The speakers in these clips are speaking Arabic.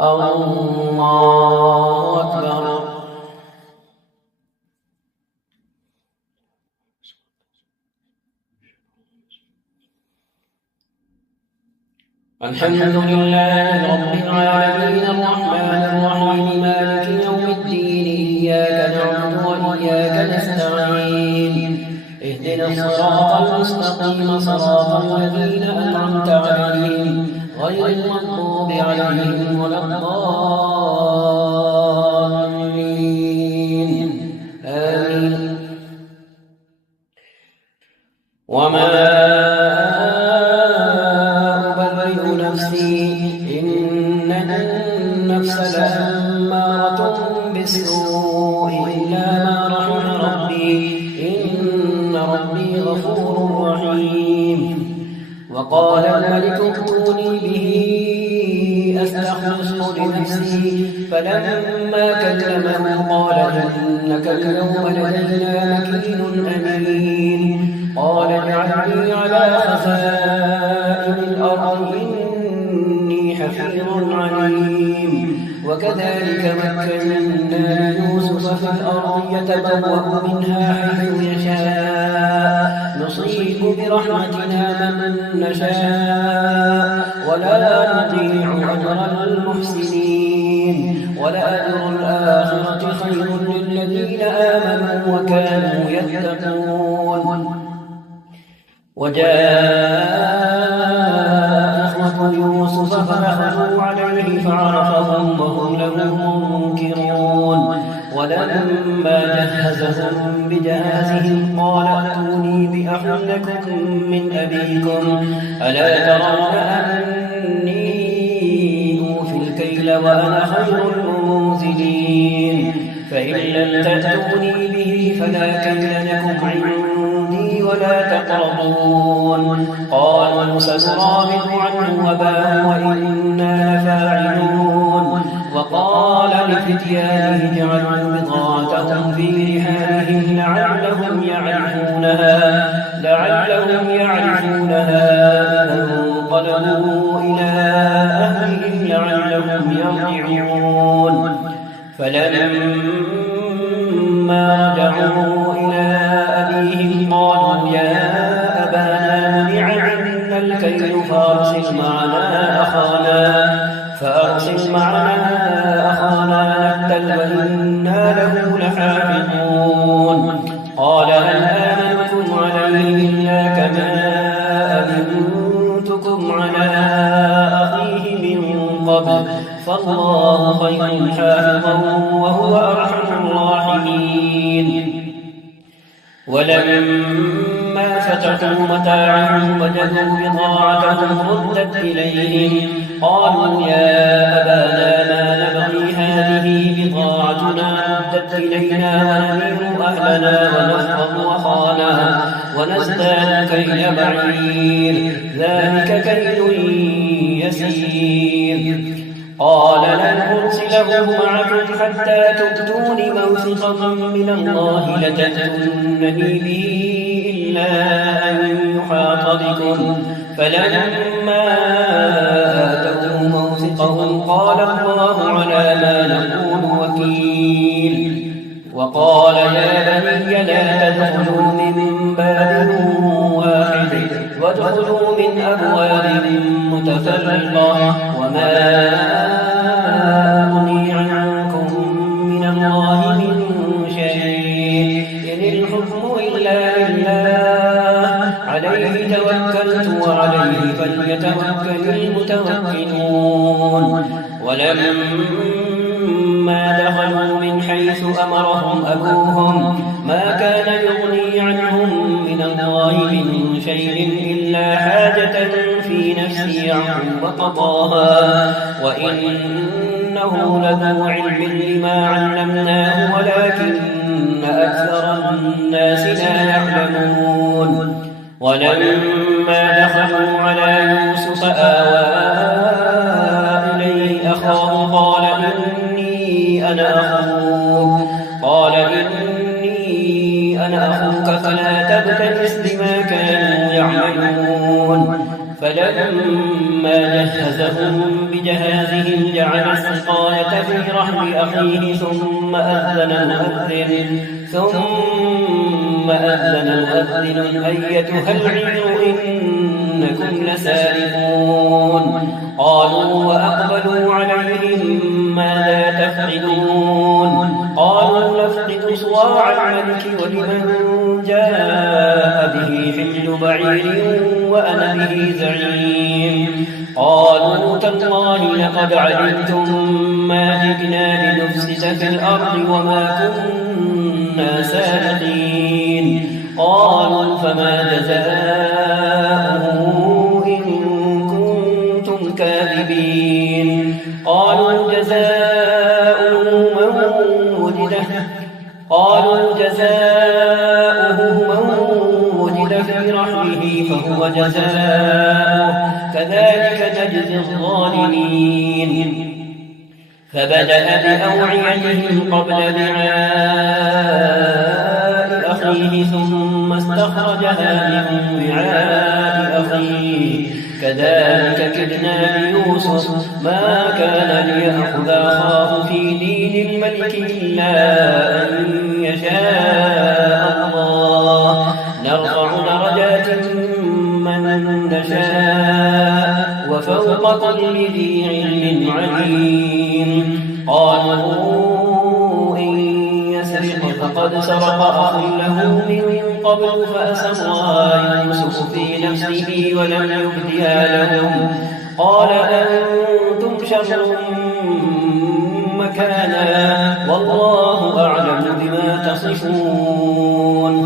الله أكبر. الحمد لله رب العالمين الرحمن الرحيم مالك يوم الدين إياك نعبد وإياك نستعين اهدنا الصراط المستقيم صراط الذين أنعمت عليهم غير المغضوب عليهم ولا الضالين آمين. وما أبرئ نفسي إن النفس لأمارة بالسوء إلا ما رحم ربي إن ربي غفور رحيم. وقال الملك ائتوني به أستخلصه لنفسي فلما كلمه قال إنك اليوم لدينا مكين أمين. قال اجعلني على خزائن الأرض إني حفيظ عليم. وكذلك مكنا ليوسف في الأرض يتبوأ منها حيث يشاء نصيب برحمتنا من نشاء ولا نضيع أجر المحسنين. ولأجر الآخرة خير للذين آمنوا وكانوا يتقون. وجاء إخوة يوسف فدخلوا عليه فعرفهم وهم له منكرون. ولما جهزهم بجهازهم قال ائتوني بأخ لكم من أبيكم ألا ترون أني أوفي الكيل وأنا خير المنزلين. فإن لم تأتوني به فلا كيل لكم عندي ولا تقربون. قالوا سنراود عنه أباه وإنا لفاعلون. وقال لفتيانه اجعلوا بضاعتهم في رحالهم لعلهم يعرفونها إذا انقلبوا إلى أهلهم لعلهم يرجعون. فلما رجعوا إلى أبيهم قالوا يا أبانا منع عنا الكيل فأرسل معنا أخانا نكتل وإنا له لحافظون. قال هل آمنكم عليه إلا كما أمنتكم على أخيه من قبل فالله خير حافظا وهو أرحم الراحمين. ولما فتحوا متاعهم وجدوا بضاعتهم ردت إليهم قالوا يا أبانا ما نبغي هذه بضاعتنا ردت إلينا ونمير أهلنا ونحفظ أخانا ونزداد كيل بعير ذلك كيل يسير. قال لن أرسله معكم حتى تؤتون موثقا من الله لتأتونني به إلا أن يحاط بكم. فلما آتوا موثقهم قال الله على ما نقول وكيل. وقال يا بني لا تدخلوا من باب واحد وادخلوا من أبواب متفرقة وما أغني عنكم من الله من شيء إن الحكم إلا لله عليه توكلت وعليه فليتوكل المتوكلون. ولما دخلوا من حيث أمرهم أبوهم ما كان يغني عنهم من الله من شيء إلا حاجة في نفس يعقوب قضاها وإنه لذو علم لما علمناه ولكن أكثر الناس لا يعلمون. ولما دخلوا على يوسف آوى إليه أخاه قال إني أنا أخوك فلا تبتئس بما كانوا يعملون. فلما جهزهم بجهازهم جعل السقاية في رحل أخيه ثم أذن مؤذن أيتها العير إنكم لسارقون. قالوا وأقبلوا عليهم ماذا تفعلون؟ قالوا نفقد صواع الملك ولمن جاء به حمل بعير وأنا به زعيم. قالوا تالله لقد علمتم ما جئنا لنفسد في الأرض وما كنا سارقين. قالوا فما جزاؤه إن كنتم كاذبين؟ قالوا جزاؤه من وجد في رحله فهو جزاؤه كذلك نجزي الظالمين. فبدأ بأوعيتهم قبل وعاء أخيه ثم استخرجها من وعاء أخيه كذلك كدنا ليوسف ما كان ليأخذ أخاه في دين الملك إلا أن يشاء الله نرفع درجات من نشاء وفوق كل ذي علم عليم. قالوا إن يسرق فقد سرق أخ له من قبل فأسرها يوسف في نفسه ولم يبدها لهم. قال أنتم شر مكانا والله أعلم بما تصفون.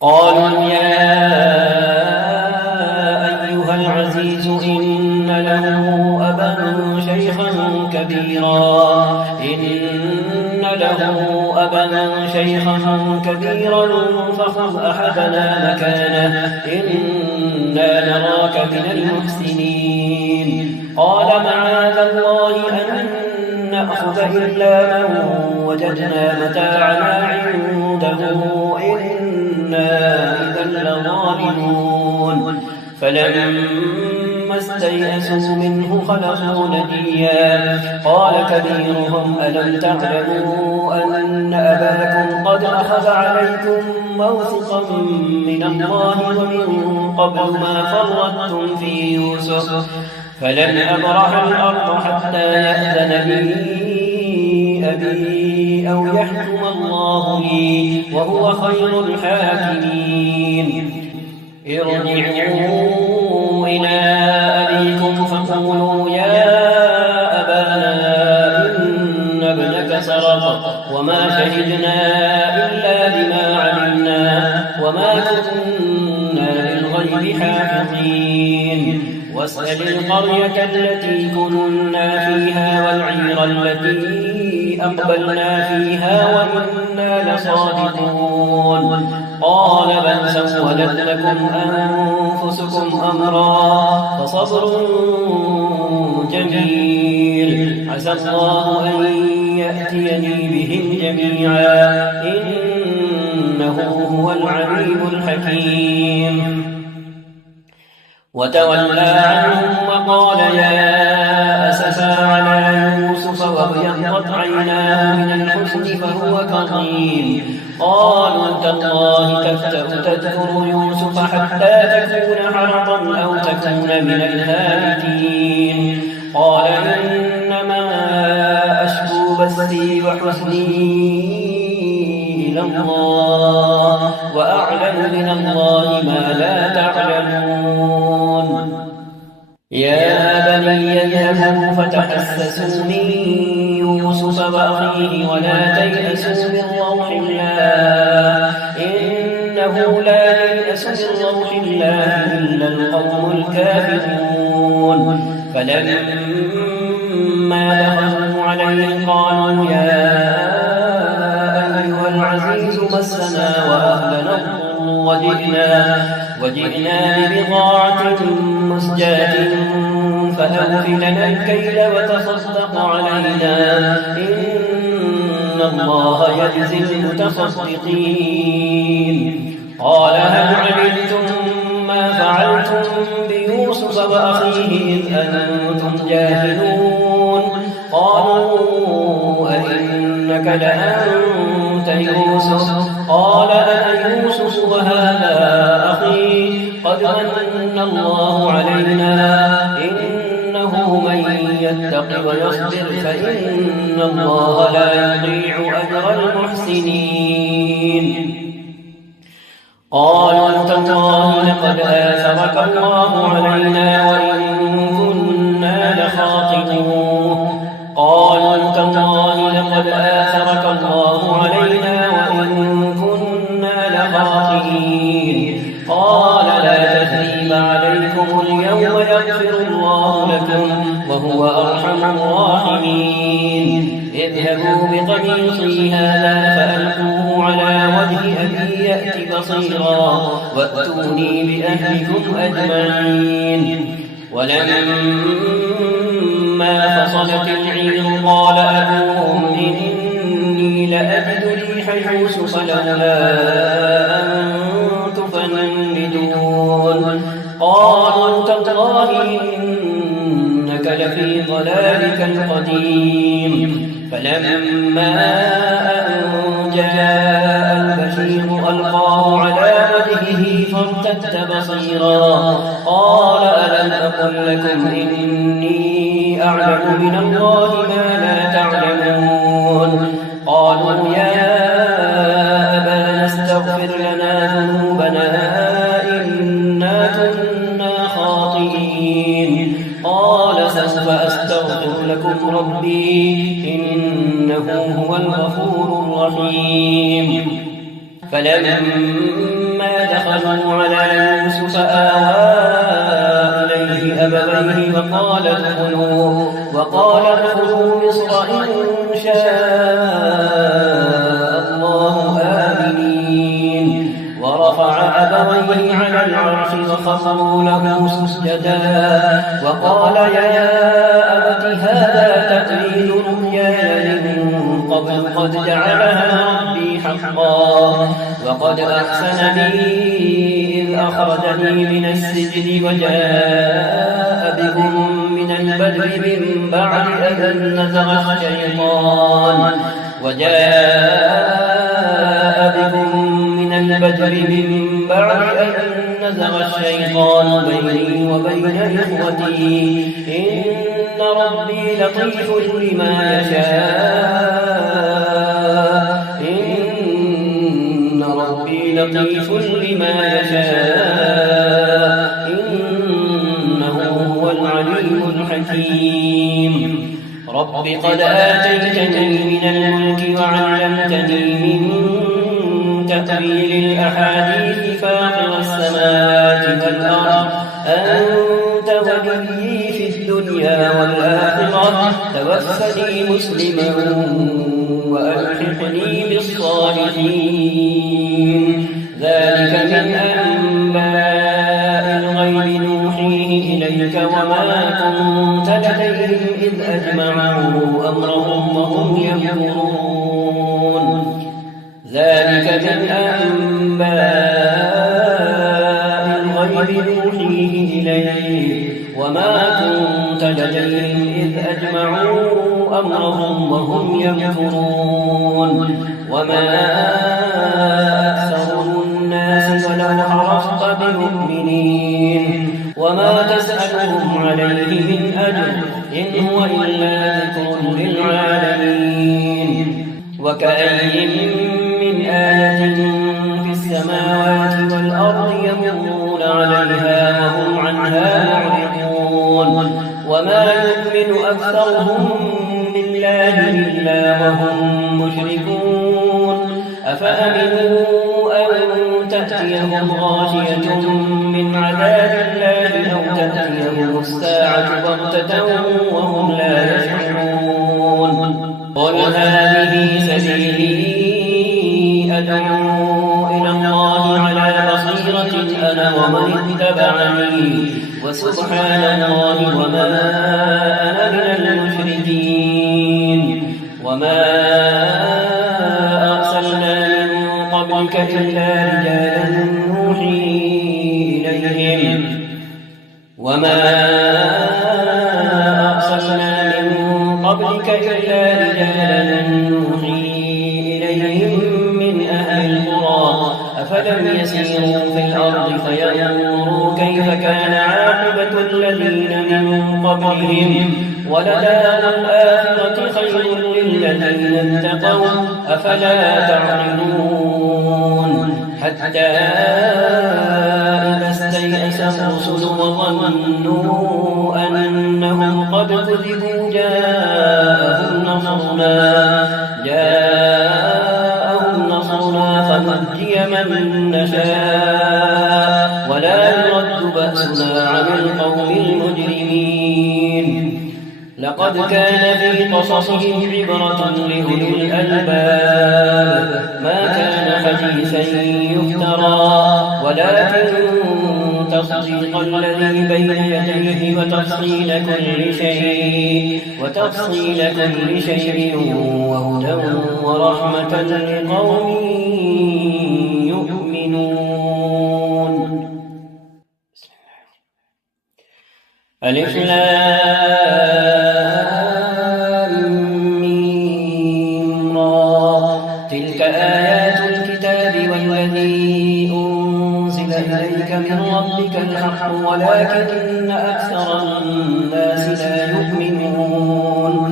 قالوا يا أيها العزيز إن له أبا شيخا كبيرا فخذ أحدنا مكانه إنا نراك من المحسنين. قال معاذ الله أن نأخذ إلا من وجدنا متاعنا عنده إنا إذا لظالمون. فلما استيئسوا منه خلصوا نجيا قال كبيرهم ألم تعلموا أن أباكم قد أخذ عليكم موثقا من الله ومن قبل ما فرطتم في يوسف فلن أبرح الأرض حتى يأذن لي أبي أو يحكم الله لي وهو خير الحاكمين. ارجعوا إلى أبيكم فقولوا يا أبانا إن ابنك سرق وما شهدنا إلا بما علمنا وما كنا للغيب حافظين. واسأل القرية التي كنا فيها والعير التي أقبلنا فيها وإنا لصادقون. قال بل سولت لكم أنفسكم أمرا فصبر جميل عسى الله أن يأتيني بهم جميعا إنه هو العليم الحكيم. وتولى عنهم وقال يا أسفا على يوسف وابيضت عيناه من الحزن فهو كظيم. قالوا تالله تفتأ تذكر يوسف حتى تكون حرضا أو تكون من الهالكين. قال إنما أشكو بثي وحزني إلى الله وأعلم من الله ما لا تعلمون. يا بني اذهبوا فتحسسوا من يوسف وأخيه ولا تيأسوا من روح الله إنه لا ييأس من روح الله إلا القوم الكافرون. فلما دخلوا عليه قالوا يا أيها العزيز مسنا وأهلنا وجئنا ببضاعة مزجاة فأوف لنا الكيل وتصدق علينا إن الله يجزي المتصدقين. قال هل علمتم ما ما فعلتم بيوسف وأخيه إذ أنتم جاهلون قالوا أئنك لأنت يوسف قال أنا يوسف وهذا أخي قد من الله علينا إنه من يتق ويصبر فإن الله لا يضيع أجر المحسنين قالوا تالله لقد آثرك الله علينا وإن كنا لخاطئون قالوا تالله لقد آثرك الله علينا وإن كنا لخاطئين قال لا تثريب عليكم اليوم يغفر الله لكم وهو أرحم الراحمين اذهبوا بقميصي هذا فألقوه على وجه أبي يأت بصيرا وأتوني بأهلكم أجمعين ولما فصلت العير قال أبوهم إني لأجد ريح يوسف لولا أن تفندون قالوا تالله إنك لفي ضلالك القديم فلما أن جاء البشير ألقاه على وجهه فارتد بصيرا قال ألم أقل لكم إني أعلم من الله ما لا تعلمون قالوا يا أبانا استغفر لنا ذنوبنا إنا كنا خاطئين قال سوف أستغفر لكم ربي إنه هو الغفور الرحيم فلما دخلوا على يوسف آوى إليه أبويه وقال ادخلوا مصر إن شاء الله آمنين ورفع أبويه على العرش وخروا له سجدا وقال يا أبت هذا تأويل رؤياي من قبل قد جعلها ربي حقا وقد أحسن بي إذ أخرجني من السجن وجاء بكم من البدو من بعد أن نزغ الشيطان بيني وبين إخوتي إن ربي لطيف لما يشاء إن ربي لطيف لما يشاء إنه هو العليم الحكيم رب قد آتيتني من الملك وعلمتني من تأويل الأحاديث فاطر السماوات والأرض أنت ولي في الدنيا والآخرة توفني مسلما وألحقني بالصالحين ذلك من أنباء الغيب نوحيه إليك وما كنت لديهم إذ أجمعوا أمرهم وهم يمكرون ذلك من أنباء الغيب نوحيه إليك وما كنت لديهم إذ أجمعوا أمرهم وهم يمكرون وما أكثر الناس ولو حرصت بمؤمنين وما تسألهم عليه من أجر إن هو إلا ذكر للعالمين وكأي من آية في السماوات والأرض يمرون عليها وهم عنها معرضون وما يؤمن أكثرهم بالله إلا وهم مشركون أفأمنوا أن تأتيهم غاشية من عذاب الله أو تأتيهم الساعة بغتة وهم لا يشعرون قل هذه سبيلي أدعو إلى الله على بصيرة أنا ومن اتبعني وسبحان الله وما أنا من المشركين وما أرسلنا من قبلك إلا رجالا نوحي إليهم قبلك إلا رجالا نوحي إليهم من أهل القرى أفلم يسيروا في الأرض فينظروا كيف كان عاقبة الذين من قبلهم ولدار الآخرة خير للذين اتقوا أفلا تعقلون حتى إذا استيأس الرسل وظنوا أنهم قد كذبوا جاءهم نصرنا فنجي من نشاء ولا يرد بأسنا عن القوم المجرمين لقد كان في قصصهم عبرة لأولي الألباب ما كان حديثا يفترى ولكن تصديق الذي بين يديه وتفصيل كل شيء وهدى ورحمة لقوم يؤمنون. ألف لام ميم را تلك آيات الكتاب والذي أنزل إليك من ربك الحق ولكن أكثر الناس لا يؤمنون.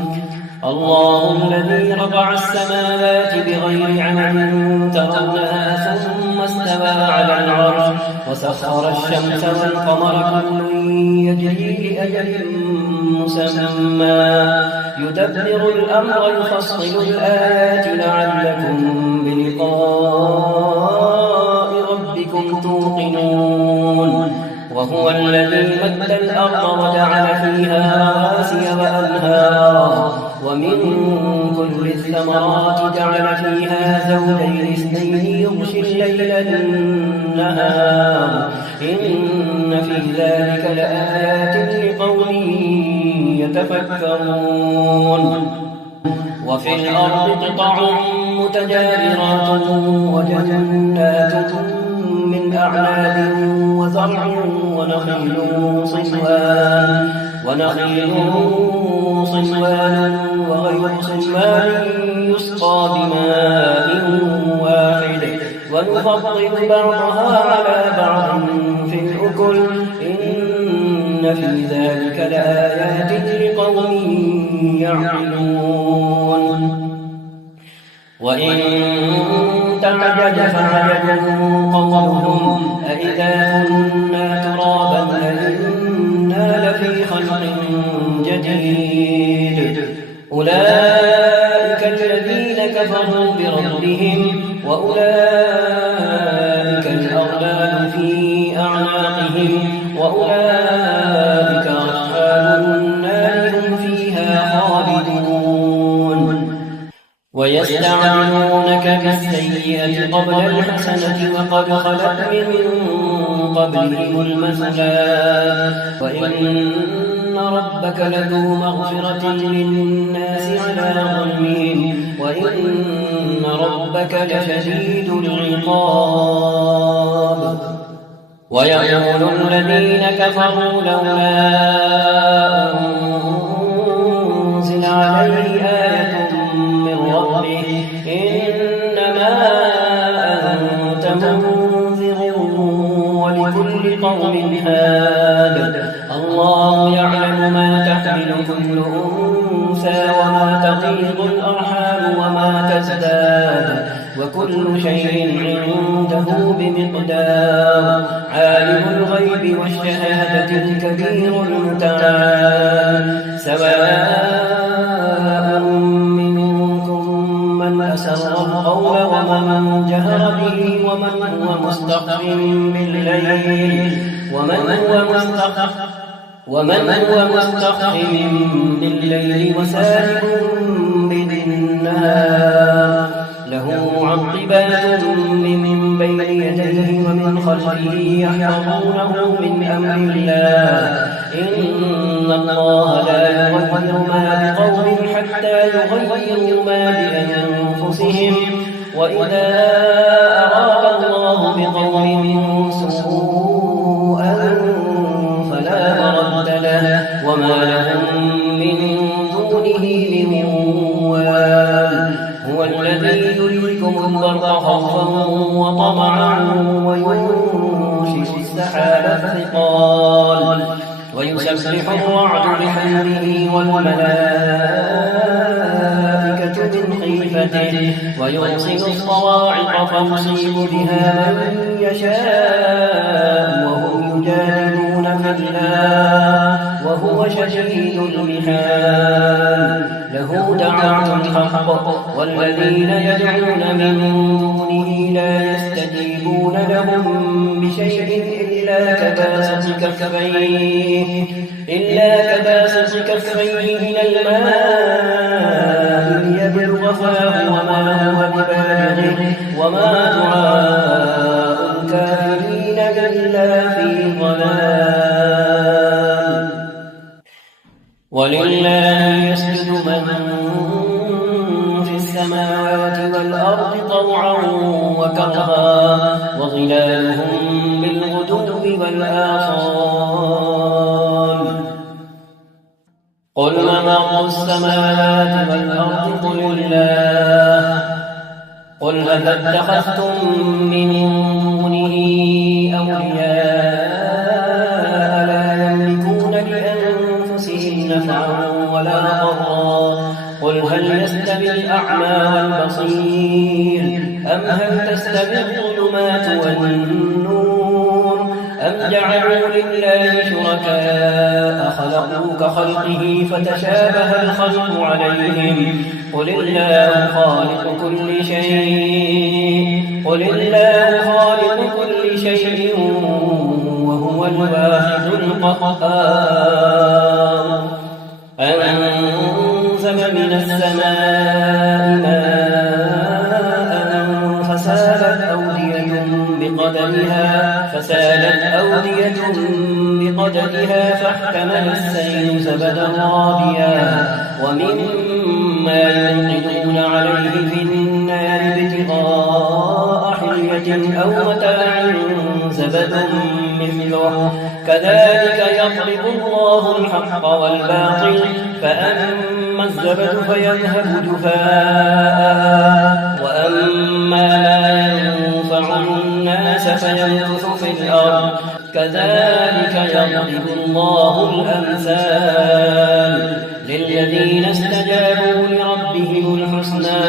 الله الذي رفع السماوات بغير عمد ترونها ثم استوى على العرش وسخر الشمس والقمر كل يجري لأجل مسمى يدبر الأمر يفصل الآيات لعلكم بلقاء ربكم توقنون. وهو الذي مد الأرض وجعل فيها رواسي وأنهارا ومن كل الثمرات جعل فيها زوجين اثنين يغشي الليل النهار إن في ذلك لآيات لقوم يتفكرون. وفي الأرض قطع متجاورات وجنات من أعناب وزرع ونخيل صنوان وغير صنوان يسقى بماء واحد ونفضل بعضها على بعض في الأكل إن في ذلك لآيات لقوم يعقلون. وإن تعجب فعجب قولهم أإذا كنا ترابا أإنا لفي خلق جديد أولئك الذين كفروا بربهم وأولئك الأغلال في أعناقهم وأولئك أصحاب النار هم فيها خالدون. ويستعجلونك بالسيئة قبل الحسنة وقد خلت من قبلهم المثلات وإن ربك لذو مغفرة للناس على ظلمهم وإن ربك لشديد العقاب. ويقول الذين كفروا لولا أنزل عليه آية من ربه إنما أنت منذر ولكل قوم هاد الله يعلم ما تحمل كل أنثى وما تغيض الأرحام وما تزداد وكل شيء عنده بمقدار. عالم الغيب والشهادة الكبير المتعال سواء منكم من أسر القول ومن جهر به ومن هو مستخف بالليل وسارب بالنهار له معقبات من بين يديه ومن خلفه يحفظونه من أمر الله إن الله لا يغير ما بقوم حتى يغيروا ما بأنفسهم وإذا أراد الله بقوم سوءا فلا مرد له وما لهم من دونه وطمعا وينشئ السحاب الثقال ويسبح الرعد بحمده والملائكة من خيفته ويرسل الصواعق فيصيب بها من يشاء وهم يجادلون في الله وهو شديد المحال له دعوة الحق والذين يدعون من دونه لا يستجيبون لهم بشيء إلا كباسط كفيه إلى الماء ليبلغ فاه وما هو ببالغه وما دعاء الكافرين إلا في ضلال ولله يسجد من في السماوات والأرض طوعا وكرها وظلالهم بالغدو والآصال قل من رب السماوات والأرض قل الله قل أفاتخذتم من دونه أولياء لا يملكون لأنفسهم نفعا ولا ضرا قل هل يستوي الأعمى والبصير أم هل تستوي الظلمات والنور أم جعلوا لله شركاء خلقوا كخلقه فتشابه الخلق عليهم قل الله خالق كل شيء وهو الواحد القهار أنزل من السماء ماء فسالت أودية بقدرها فاحتمل السيل زبدا رابيا ومما يوقدون عليه في النار ابتغاء حلية أو متاع زبد مثله كذلك يضرب الله الحق والباطل فأما الزبد فيذهب جفاء وأما ما ينفع الناس فيمكث في الأرض كذلك يضرب الله الأمثال للذين استجابوا لربهم الحسنى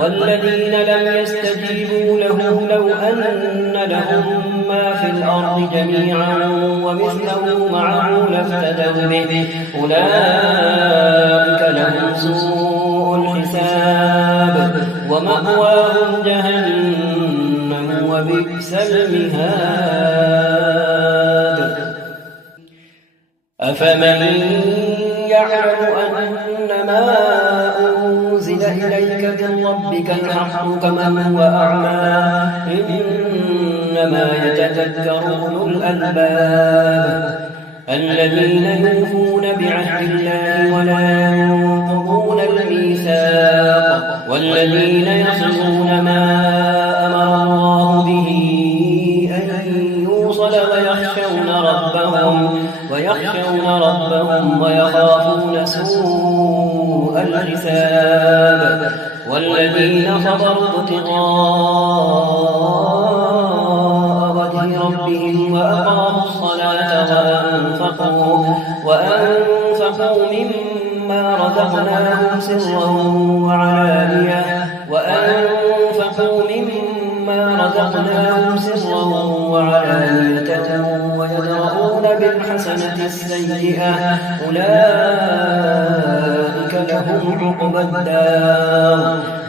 والذين لم يستجيبوا له لو أن لهم ما في الأرض جميعا ومثله معه لافتدوا به أولئك لهم سوء الحساب ومأواهم جهنم وبئس المهاد أفمن يعلم أنما أنزل إليك من ربك الحق كمن هو أعمى إنما يتذكر أولو الألباب الذين يوفون بعهد الله ولا ينقضون الميثاق والذين يصلون ما أمر الله به أن يوصل ويخشون ربهم ويخافون سوء الحساب والذين صبروا ابتغاء وجه ربهم وأقاموا الصلاة وأنفقوا مما رزقناهم سرا وعلانية ويدرؤون بالحسنة السيئة أولئك لهم عقبى الدار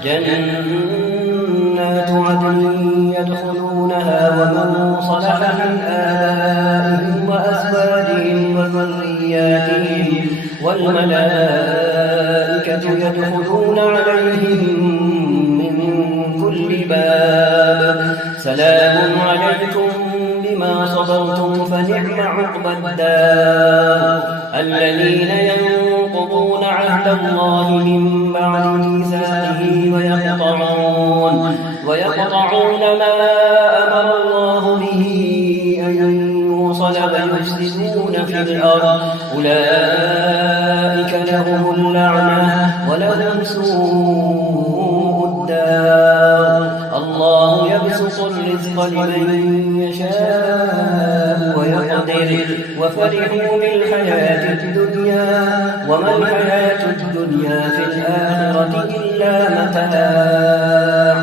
جنات عدن يدخلونها ومن صلح من آبائهم وأزواجهم وذرياتهم والملائكة يدخلون عليهم من كل باب سلام عليكم بما صبرتم فنعم عقبى الدار الذين ينقضون عهد الله من بعد ميثاقه ويقطعون ما أمر الله به أن يوصل ويفسدون في الأرض أولئك لهم اللعنة ولهم سوء الدار الله يبسط الرزق لمن يشاء ويقدر وفرحوا بالحياة الدنيا وما الحياة الدنيا في الآخرة إلا متاع.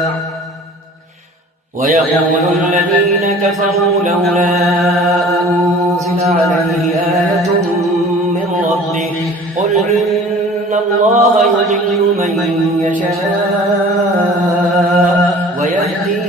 ويقول الذين كفروا لولا أنزل عليه آية من ربه قل إن الله يضل من يشاء ويهدي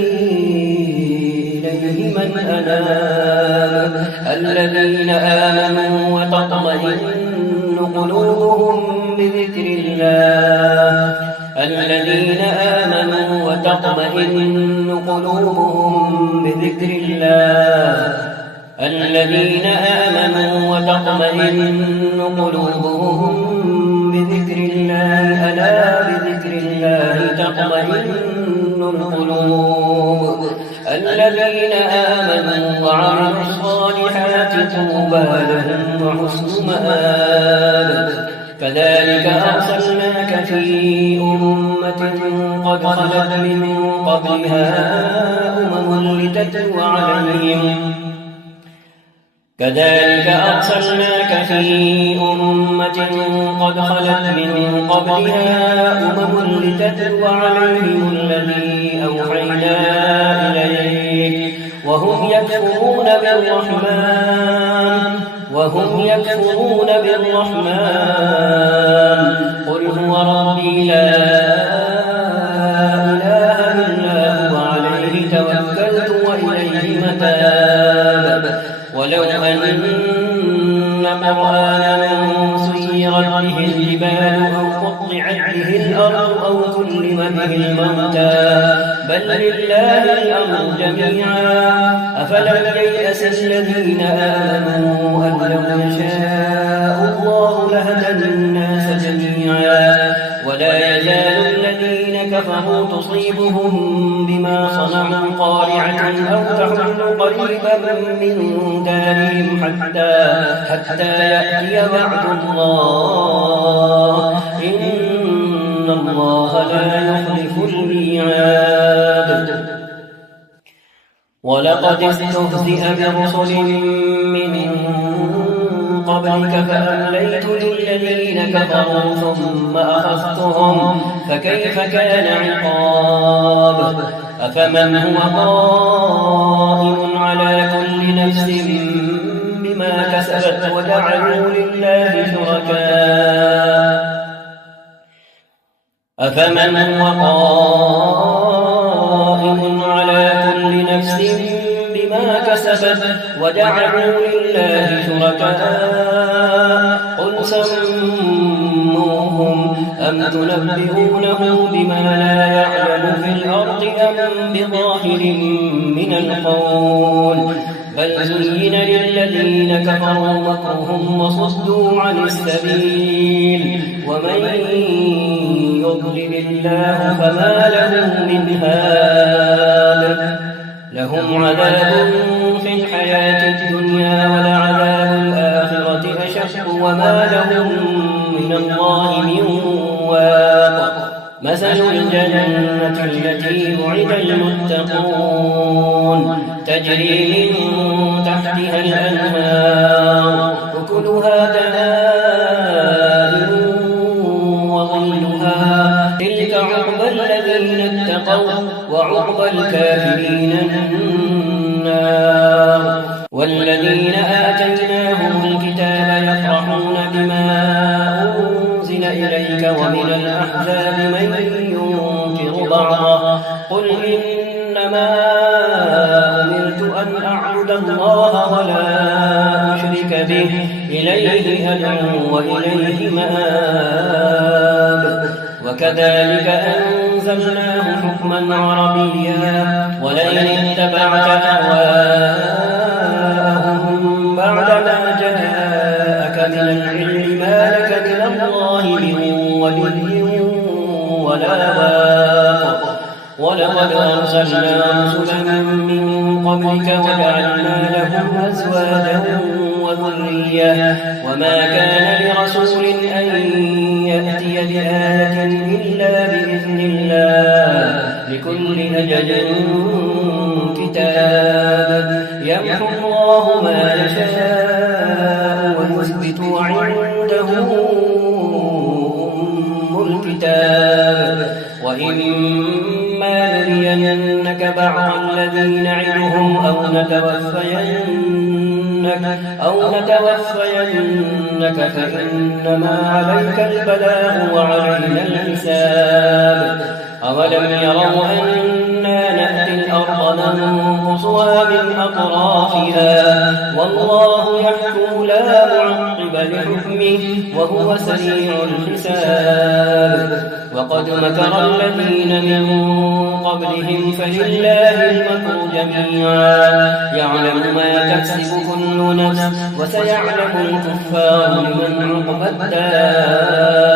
إليه من أناب الذين آمنوا وتطمئن قلوبهم بذكر الله الذين آمنوا وتطمئن قلوبهم بذكر الله الذين آمنوا وتطمئن قلوبهم بذكر الله ألا بذكر الله تطمئن القلوب الذين آمنوا وعملوا الصالحات طوبى لهم وحسن مآب. كذلك أرسلناك في أمة قد خلت من قبلها أمم لتتلو عليهم كذلك أرسلناك في أمة قد خلت من قبلها أمم لتتلو عليهم الذي أوحينا إليك وهم يكفرون بالرحمن قل هو ربي لا إله إلا هو عليه توكلت وإليه متاب. ولو أن قرآنا سيرت به الجبال أو قطعت به الأرض أو كلم به الموتى بل لله الأمر جميعا أفلم ييأس الذين آمنوا أن لو يشاء الله لهدى الناس جميعا ولا يزال الذين كفروا تصيبهم بما صنعوا قارعة أو تحل قريبا من دارهم حتى يأتي وعد الله إن الله لا يخلف الميعاد. ولقد استهزئ برسل من قبلك فأمليت للذين كفروا ثم أخذتهم فكيف كان عقاب. أفمن هو قائم على كل نفس بما كسبت وجعلوا لله شركاء أفمن هو قائم على كل نفس بما كسبت وجعلوا لله شركاء قل سموهم أم تنبئونه بما لا يعلم في الأرض أم بظاهر من القول بل زين للذين كفروا مكرهم وصدوا عن السبيل ومن يضلل الله فما له من هاد. لهم عذاب في الحياة الدنيا ولعذاب الآخرة أشق وما لهم من الله من واق. مثل الجنة التي وعد المتقون تجري من تحتها الأنهار أكلها دائم وظلها تلك عقبى الذين اتقوا وعقبى الكافرين النار. والذين آتيناهم الكتاب يفرحون بما أنزل إليك ومن الأحزاب من ينكر بعضه قل إنما أمرت أن أعبد الله ولا أشرك به إليه أدعو وإليه مآب. وكذلك أنزلناه حكما عربيا ولئن اتبعت أهواءهم بعدما جاءك من العلم ما لك من الله من ولي ولا واق. ولقد أرسلنا رسلا من قبلك وجعلنا لهم أزواجا وذرية وما كان لرسول أن يأتي بآية إلا بإذن الله لكل أجل كتاب. يمحو الله ما يشاء ويثبت وعنده أم الكتاب وإما نرينك بعض الذي نعدهم أو نتوفينك فإنما عليك البلاغ وعلينا الحساب أولم يروا أنا نأتي الأرض ننقصها من أطرافها والله يحكم لا معقب لحكمه وهو سريع الحساب وقد مكر الذين من قبلهم فلله المكر جميعا يعلم ما تكسب كل نفس وسيعلم الكفار لمن عقبى الدار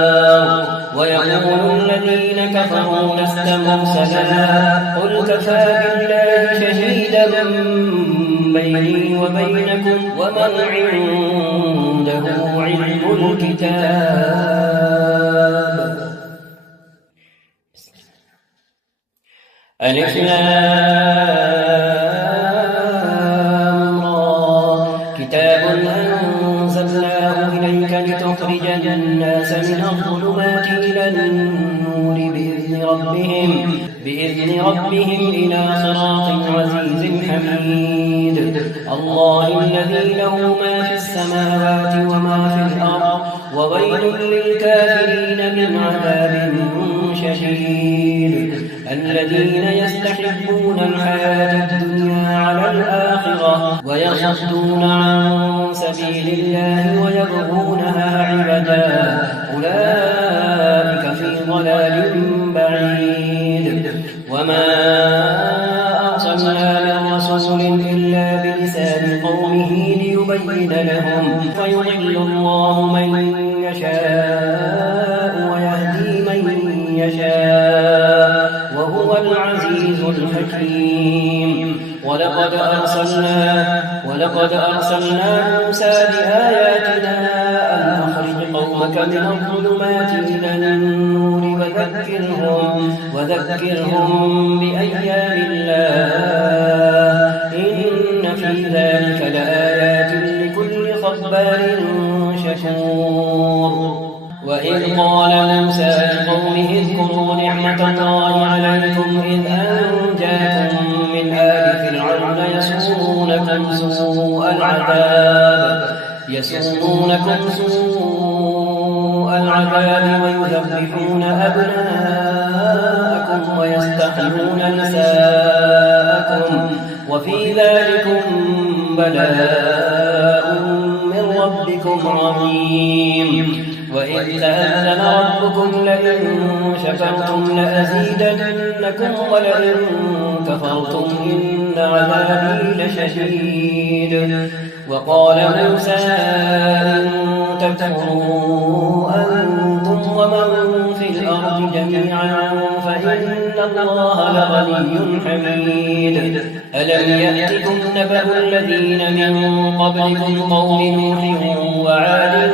ويقول الذين كفروا لست مرسلا قل كفى بالله شهيدا بيني وبينكم ومن عنده علم الكتاب. ألف لام را كتاب أنزلناه إليك لتخرج الناس من الظلمات إلى النور بإذن ربهم إلى صراط عزيز حميد الله الذي له ما في السماوات وما في الأرض وويل للكافرين من عذاب شديد الذين يستحبون الحياة الدنيا على الآخرة ويصدون عن سبيل الله ويبغونها عوجا أولئك في ضلال بعيد وما أرسلنا من رسول إلا بلسان قومه ليبين لهم فيضل الله من يشاء ويهدي من يشاء وهو العزيز الحكيم ولقد أرسلنا موسى بآياتنا أن أخرج قومك من الظلمات إلى النور وذكرهم بأيام الله إن في ذلك لآيات لكل صبار شكور وإذ قال موسى لقومه اذكروا نعمة الله عليكم إذ أنجاكم من آل فرعون يسومونكم سوء العذاب ويذبحون أبناءكم ويستحيون نساءكم وفي ذلكم بلاء من ربكم عظيم وإذ تأذن ربكم لئن شكرتم لأزيدنكم ولئن كفرتم إن عذابي لشديد وقال موسى إن تكفروا أنتم ومن في الأرض جميعا فإن الله لغني حميد ألم يأتكم نبأ الذين من قبلكم قوم نوح وعاد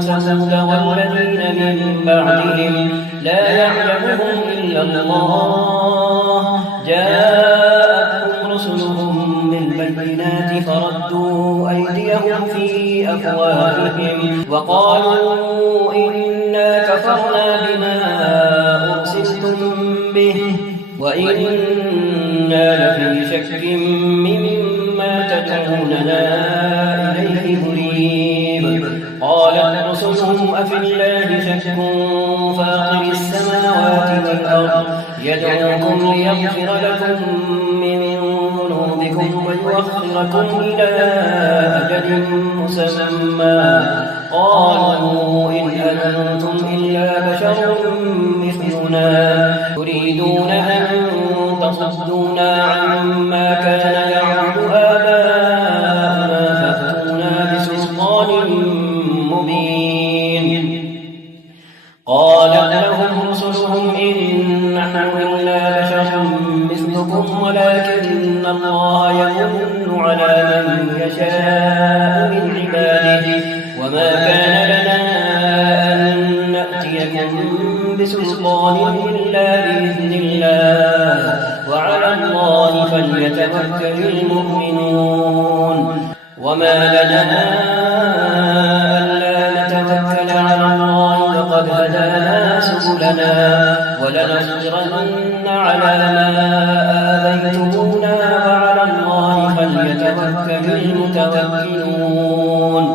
وثمود والذين من بعدهم لا يعلمهم إلا الله جاءتهم رسلهم بالبينات فردوا أيديهم في أفواههم وقالوا إنا كفرنا بما أرسلتم به وإنا لفي شك مما تدعوننا إليه مريب قالت رسلهم أفي الله شك فاطر السماوات والأرض يدعوكم ليغفر لكم من ذنوبكم ويؤخركم إلى أجل مسمى قالوا إن أنتم إلا بشر مثلنا تريدون أن تصدونا عما كان يعبد آباؤنا فأتونا بسلطان مبين قال لهم رسلهم إن نحن إلا بشر مثلكم ولكن الله يمن على من يشاء من عباده وما كان لنا أن نأتيكم بسلطان إلا بإذن الله وعلى الله فليتوكل المؤمنون وما لنا ألا نتوكل على الله وقد هدانا سبلنا ولنصبرن على ما آذيتمونا وعلى الله فليتوكل المتوكلون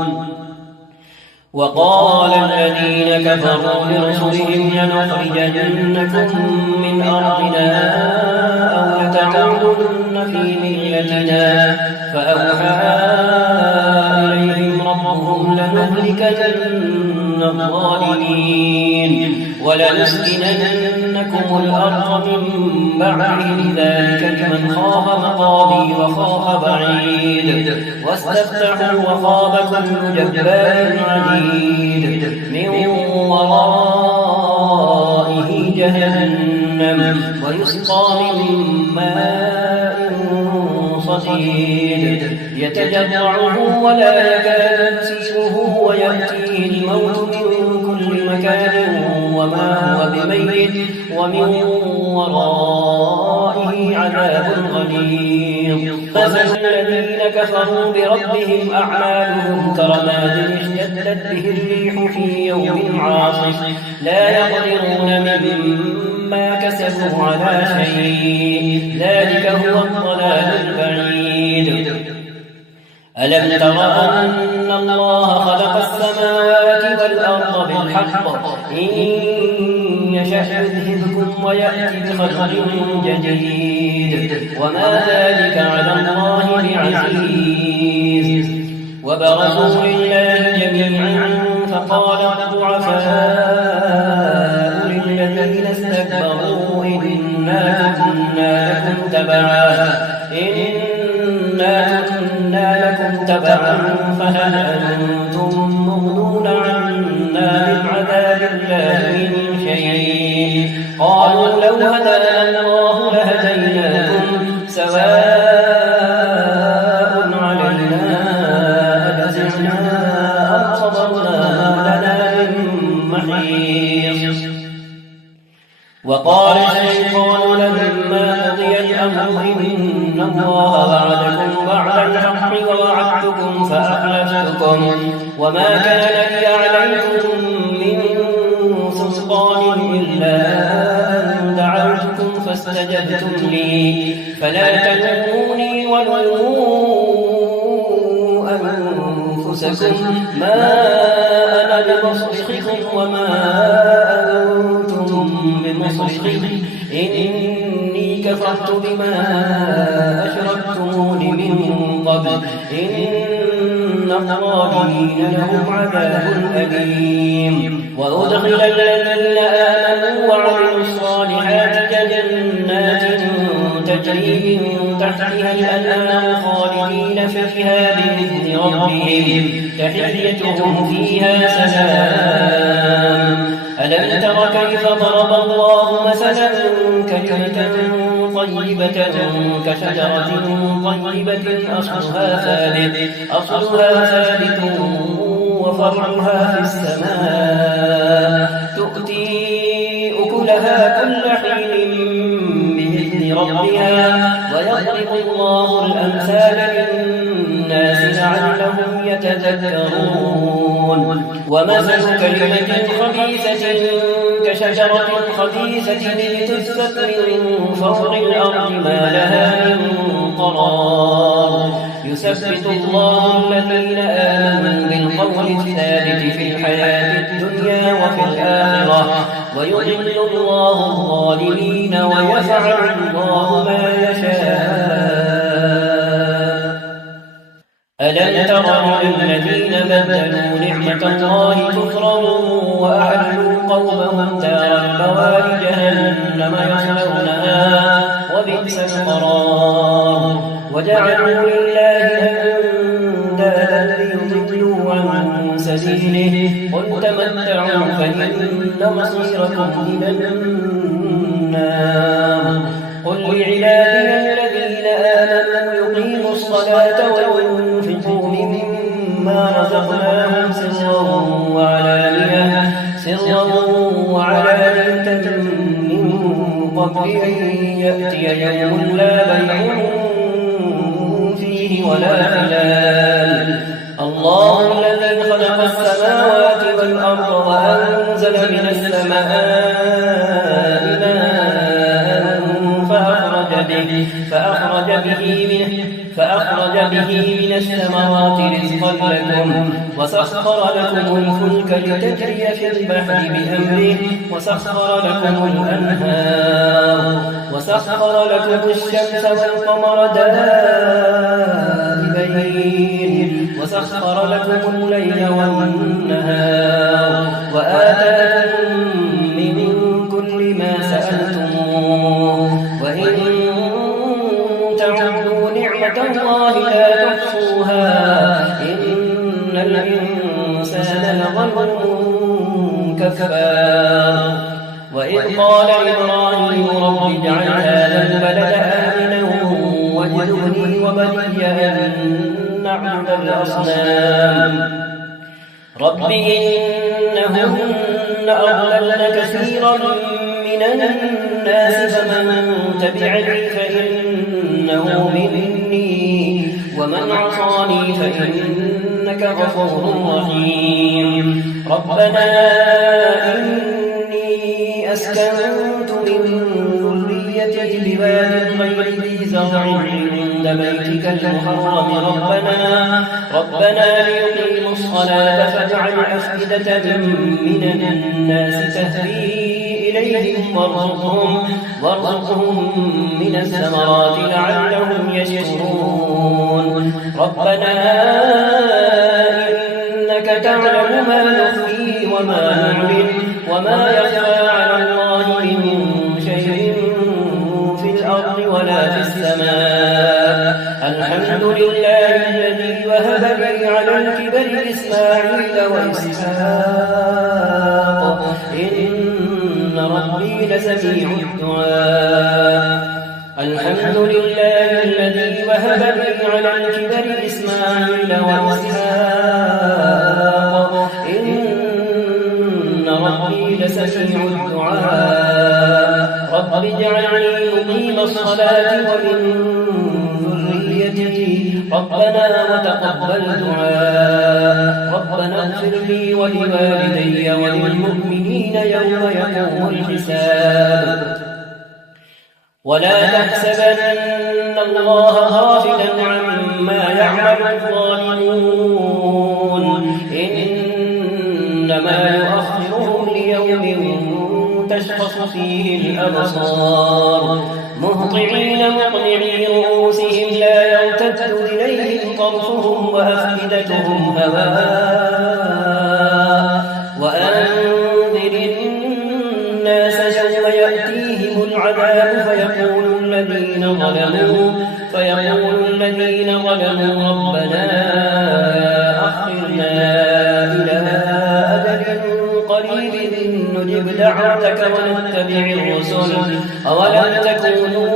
وقال الذين كفروا لرسلهم لنخرجنكم من أرضنا أو لتعودن في ملتنا فأوحى إليهم ربهم لنهلكن الظالمين ولنسكننكم الأرض من بعدهم ذلك لمن خاف مقامي وخاف بعيد واستفتحوا وخاب كل جبار عنيد من ورائه جهنم ويسقى من ماء صديد يتجرعه ولا يكاد يسيغه ويأتيه الموت من كل مكان وما هو بميت ومن ورائه عذاب غليظ مثل الذين كفروا بربهم أعمالهم كرماد اشتدت به الريح في يوم عاصف لا يقدرون مما كسبوا على شيء ذلك هو الضلال البعيد ألم تر أن الله خلق السماوات والأرض بالحق إن يشأ يذهبكم ويأتي بخلق جديد وما ذلك على الله بعزيز وبرزوا لله جميعا فقال الضعفاء للذين استكبروا إنا كنا لكم تبعا فهل أنتم مغنون عنا من عذاب الله من شيء قالوا لو هدانا الله لهديناكم سواء علينا أجزعنا أم صبرنا ما لنا من محيص وقال الشيطان لما قضي الأمر إن الله وعدكم وعد الحق ووعدتكم فأخلفتكم وما كان لي عليكم من سلطان إلا أن دعوتكم فاستجبتم لي فلا تلوموني ولوموا أنفسكم ما أنا بمصرخكم وما أنتم بمصرخي إني كفرت بما أشركتمون من قبل إن الظالمين لهم عذاب أليم وأدخل الذين آمنوا وعملوا الصالحات جنات تجري من تحتها الأنهار خالدين فيها بإذن ربهم تحيتهم فيها سلام ألم تر كيف ضرب الله مثلا كلمة طيبة كشجرة طيبة أصلها ثابت وفرعها في السماء تؤتي أكلها كل حين بإذن ربها ويضرب الله الأمثال للناس لعلهم يتذكرون ومثل كلمة خبيثة كشجرة خبيثة اجتثت من فوق الأرض ما لها من قرار يثبت الله الذين آمنوا بالقول الثابت في الحياة الدنيا وفي الآخرة ويضل الله الظالمين ويفعل الله ما يشاء ألم تر إلى الذين بدلوا نعمة الله كفرا وأحلوا قومهم دار البوار جهنم يصلونها وبئس القرار وجعلوا لله أندادا ليضلوا عن سبيله قل تمتعوا فإن مصيركم إلى النار قل لعبادي الذين آمنوا يقيموا الصلاة وينفقوا مما رزقناهم سرا وعلانية قبل أن يأتي يوم لا بيع فيه ولا خلال. الله الذي خلق السماوات والأرض وأنزل من السماء ماء فأخرج به من الثمرات رزقا لكم وسخر لكم الفلك لتجري في البحر بأمره وسخر لكم الأنهار وسخر لكم الشمس والقمر دائبين وسخر لكم الليل والنهار وآتاكم من كل ما سألتموه وإن تعدوا نعمة الله لا تحصوها إن الإنسان لظلوم كفار. وإذ قال إبراهيم رب اجعل هذا البلد آمنا واجنبني وبني أن نعبد الأصنام رب إنهن أضللن كثيرا من الناس فمن تبعني فإنه مني ومن عصاني فإنك غفور رحيم. ربنا إني أسكنت من ذريتي بواد غير ذي زرع عند بيتك المحرم ربنا ليقيموا الصلاة فاجعل أفئدة من الناس تهوي إليهم وارزقهم من الثمرات لعلهم يشكرون. ربنا إنك تعلم ما نخفي وما نعلن وما يخفى على الله من شيء في الأرض ولا في السماء. الحمد لله الذي وهب لي على الكبر إسماعيل وإسحاق إن ربي لسميع الدعاء. الحمد لله الذي وهب لي على الكبر إسماعيل وإسحاق إن ربي لسميع الدعاء. رب اجعلني مقيم الصلاة ومن ذريتي ربنا وتقبل دعاء. ربنا اغفر لي ولوالدي وللمؤمنين يوم يقوم الحساب. ولا تحسبن الله غافلا عما يعمل الظالمون إنما يؤخرهم ليوم تشخص فيه الأبصار مهطعين مقنعي رؤوسهم لا يرتد إليهم طرفهم وأفئدتهم هواء. وأنذر الناس يوم يأتيهم العذاب فيقول الذين ظلموا ربنا أخرنا إلى أجل قريب نجب دعوتك ونتبع الرسل أولم تكونوا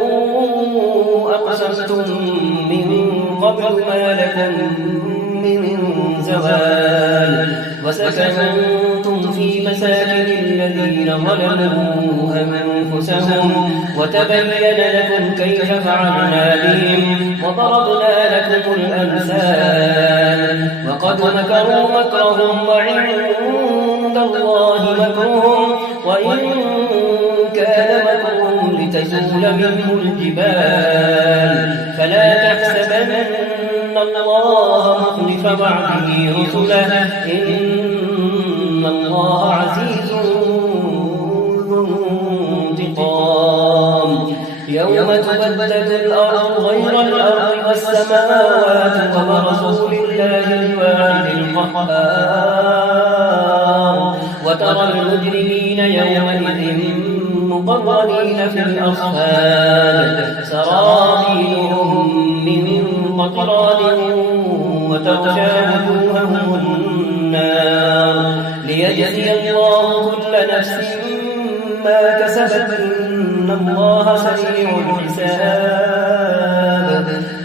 أقسمتم من قبل ما لكم من زوال وسكنتم في مساكن الذين ظلموا أنفسهم وتبين لكم كيف فعلنا بهم وضربنا لكم الأمثال. وقد مكروا مكرهم وعند الله مكرهم وإن كان مكرهم لتزول منه الجبال. فلا تحسبن الله مخلف وعده رسله إن الله عزيز ذو انتقام. يوم تبدل الأرض غير الأرض والسماوات وبرزوا لله الواحد القهار. وترى المجرمين يومئذ مقرنين في الأصفاد سرابيلهم من قطران وتغشى وجوههم النار ليجزي الله كل نفس ما كسبت إن الله سريع الحساب.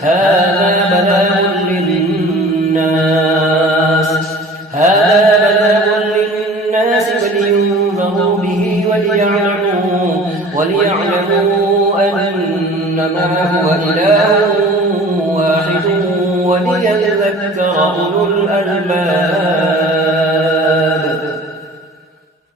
هذا بلاغ للناس ولينذروا به وليعلموا أنما هو إله واحد وليذكر أولو الألباب.